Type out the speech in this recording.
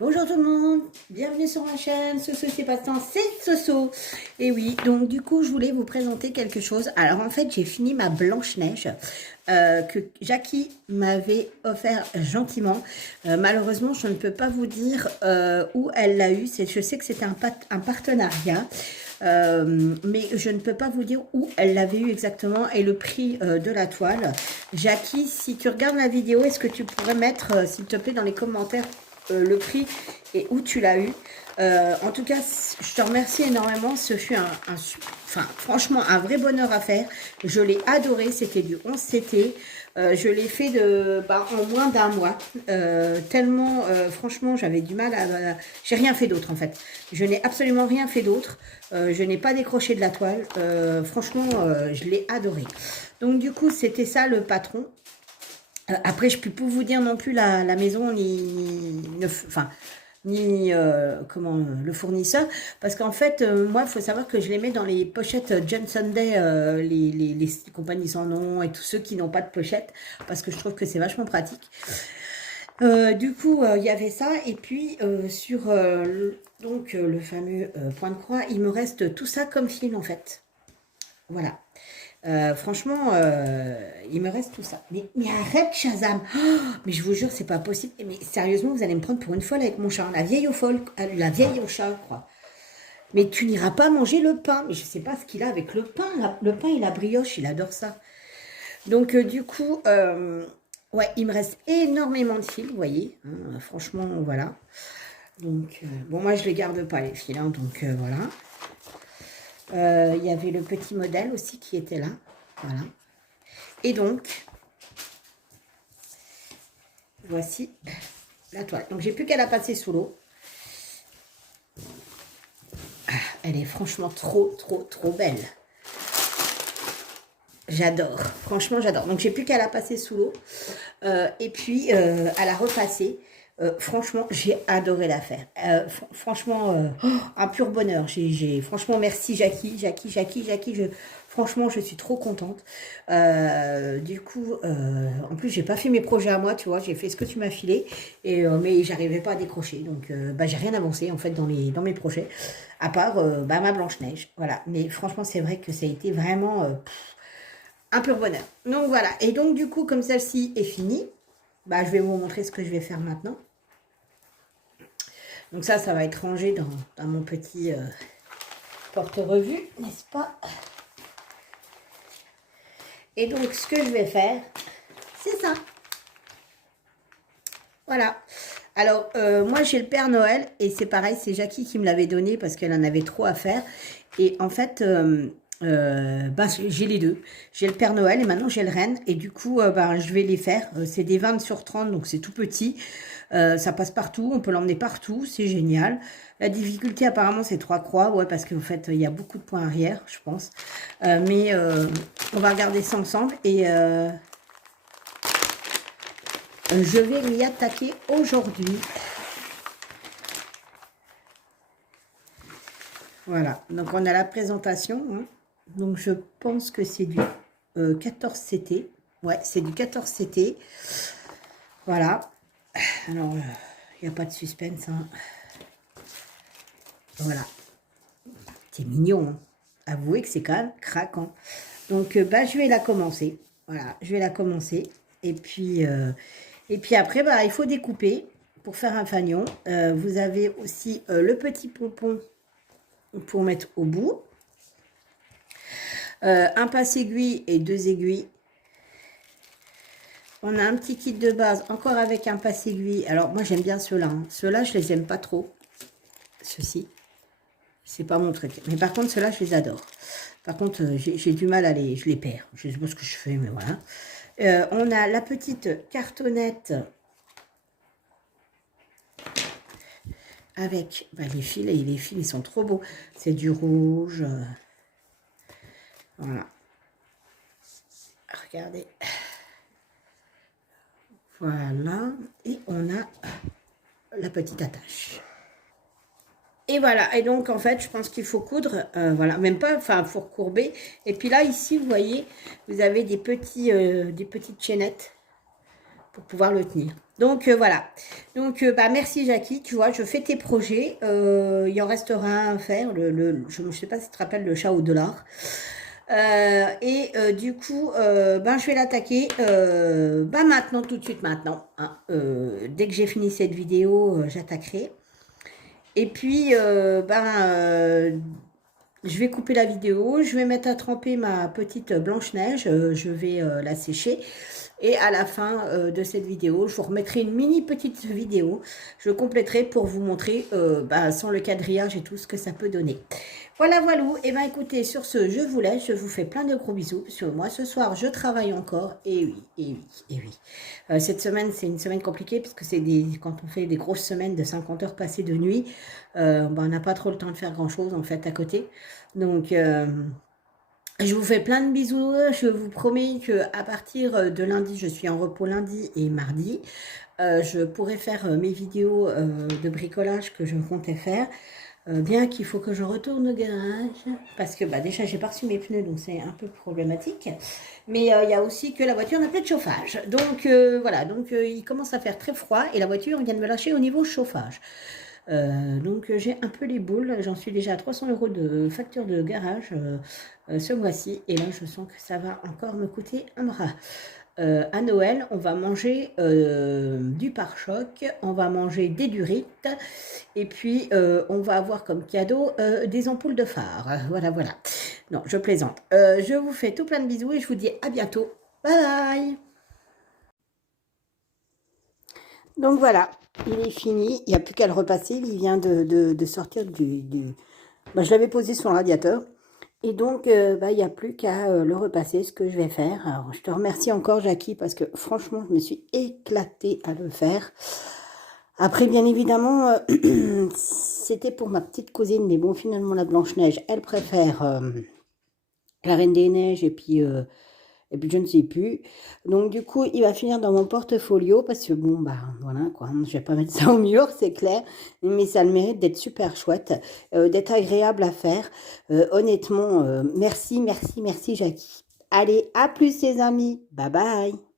Bonjour tout le monde, bienvenue sur ma chaîne, Soso c'est pas temps, c'est Soso. Et oui, donc du coup je voulais vous présenter quelque chose. Alors en fait j'ai fini ma Blanche-Neige que Jackie m'avait offert gentiment. Malheureusement je ne peux pas vous dire où elle l'a eu, je sais que c'était un partenariat. Mais je ne peux pas vous dire où elle l'avait eu exactement et le prix de la toile. Jackie, si tu regardes la vidéo, est-ce que tu pourrais mettre, s'il te plaît, dans les commentaires le prix et où tu l'as eu. En tout cas, je te remercie énormément. Ce fut enfin, franchement, un vrai bonheur à faire. Je l'ai adoré. C'était du 11CT. Je l'ai fait en moins d'un mois. Tellement, franchement, j'avais du mal à... J'ai rien fait d'autre, en fait. Je n'ai absolument rien fait d'autre. Je n'ai pas décroché de la toile. Franchement, je l'ai adoré. Donc, du coup, c'était ça le patron. Après, je ne peux pas vous dire non plus la maison ni le fournisseur, parce qu'en fait, moi, il faut savoir que je les mets dans les pochettes John Sunday, les compagnies sans nom et tous ceux qui n'ont pas de pochette, parce que je trouve que c'est vachement pratique. Du coup, il y avait ça, et puis sur le fameux point de croix, il me reste tout ça comme film en fait. Voilà. Franchement, il me reste tout ça. Mais arrête, Shazam! Oh, mais je vous jure, c'est pas possible. Mais sérieusement, vous allez me prendre pour une folle avec mon chat. La vieille au folle, la vieille au chat, je crois. Mais tu n'iras pas manger le pain. Mais je sais pas ce qu'il a avec le pain. Le pain et la brioche, il adore ça. Donc, du coup, ouais, il me reste énormément de fils, vous voyez. Hein, franchement, voilà. Donc, bon, moi, je les garde pas, les fils. Hein, donc, voilà. Il y avait le petit modèle aussi qui était là. Voilà. Et donc, voici la toile. Donc, j'ai plus qu'à la passer sous l'eau. Elle est franchement trop belle. J'adore. Franchement, j'adore. Donc, j'ai plus qu'à la passer sous l'eau. Et puis, à la repasser. Franchement, j'ai adoré la faire. Franchement, un pur bonheur. Franchement, merci Jackie. Franchement, je suis trop contente. Du coup, en plus, j'ai pas fait mes projets à moi, tu vois. J'ai fait ce que tu m'as filé, mais j'arrivais pas à décrocher. Donc, j'ai rien avancé en fait dans mes projets, à part ma Blanche-Neige. Voilà. Mais franchement, c'est vrai que ça a été vraiment un pur bonheur. Donc voilà. Et donc, du coup, comme celle-ci est finie, je vais vous montrer ce que je vais faire maintenant. Donc ça va être rangé dans mon petit porte-revue, n'est-ce pas? Et donc, ce que je vais faire, c'est ça. Voilà. Alors, moi, j'ai le Père Noël, et c'est pareil, c'est Jackie qui me l'avait donné parce qu'elle en avait trop à faire. Et en fait, j'ai les deux. J'ai le Père Noël et maintenant j'ai le Renne. Et du coup, je vais les faire. C'est des 20 sur 30, donc c'est tout petit. Ça passe partout, on peut l'emmener partout, c'est génial. La difficulté apparemment c'est 3 croix, ouais, parce qu'en fait il y a beaucoup de points arrière, je pense. Mais on va regarder ça ensemble et je vais m'y attaquer aujourd'hui. Voilà, donc on a la présentation. Hein. Donc je pense que c'est du 14CT. Ouais, c'est du 14CT. Voilà. Alors, il n'y a pas de suspense. Hein. Voilà. C'est mignon. Hein. Avouez que c'est quand même craquant. Donc, je vais la commencer. Voilà, je vais la commencer. Et puis après, il faut découper pour faire un fanion. Vous avez aussi le petit pompon pour mettre au bout. Un passe-aiguille et 2 aiguilles. On a un petit kit de base, encore avec un passe-aiguille. Alors, moi, j'aime bien ceux-là. Hein. Ceux-là, je les aime pas trop. Ceux-ci. C'est pas mon truc. Mais par contre, ceux-là, je les adore. Par contre, j'ai du mal à les... Je les perds. Je sais pas ce que je fais, mais voilà. On a la petite cartonnette avec les fils. Et les fils, ils sont trop beaux. C'est du rouge. Voilà. Regardez. Voilà. Et on a la petite attache. Et voilà, et donc en fait, je pense qu'il faut coudre, voilà, même pas, enfin, il faut recourber. Et puis là, ici, vous voyez, vous avez des petites chaînettes. pour pouvoir le tenir. Donc voilà. Donc bah merci Jackie, tu vois, je fais tes projets. Il y en restera un à faire. Je ne sais pas si tu te rappelles le chat au dollar. Du coup, ben je vais l'attaquer ben maintenant, tout de suite maintenant. Hein. Dès que j'ai fini cette vidéo, j'attaquerai. Et puis, je vais couper la vidéo, je vais mettre à tremper ma petite Blanche-Neige, je vais la sécher. Et à la fin de cette vidéo, je vous remettrai une mini petite vidéo. Je compléterai pour vous montrer sans le quadrillage et tout ce que ça peut donner. Voilà, voilà. Et bien écoutez, sur ce, je vous laisse. Je vous fais plein de gros bisous. Parce que moi, ce soir, je travaille encore. Et oui, et oui, et oui. Cette semaine, c'est une semaine compliquée. Parce que c'est quand on fait des grosses semaines de 50 heures passées de nuit, on n'a pas trop le temps de faire grand-chose, en fait, à côté. Donc... je vous fais plein de bisous, je vous promets qu'à partir de lundi, je suis en repos lundi et mardi. Je pourrai faire mes vidéos de bricolage que je comptais faire. Bien qu'il faut que je retourne au garage, parce que déjà j'ai pas reçu mes pneus, donc c'est un peu problématique. Mais il y a aussi que la voiture n'a plus de chauffage. Donc voilà, donc il commence à faire très froid et la voiture vient de me lâcher au niveau chauffage. Donc j'ai un peu les boules, j'en suis déjà à 300 € de facture de garage ce mois-ci, et là je sens que ça va encore me coûter un bras. À Noël, on va manger du pare-choc, on va manger des durites, et puis on va avoir comme cadeau des ampoules de phare. Voilà, voilà. Non, je plaisante. Je vous fais tout plein de bisous et je vous dis à bientôt. Bye bye. Donc voilà, il est fini, il n'y a plus qu'à le repasser, il vient de sortir je l'avais posé sur le radiateur, et donc il n'y a plus qu'à le repasser, ce que je vais faire. Alors je te remercie encore Jackie, parce que franchement je me suis éclatée à le faire. Après bien évidemment, c'était pour ma petite cousine, mais bon finalement la Blanche-Neige, elle préfère la Reine des Neiges, et puis je ne sais plus. Donc du coup, il va finir dans mon portfolio, parce que bon, voilà quoi, je vais pas mettre ça au mur, c'est clair, mais ça le mérite d'être super chouette, d'être agréable à faire. Honnêtement, merci, merci, merci Jackie. Allez, à plus les amis, bye bye.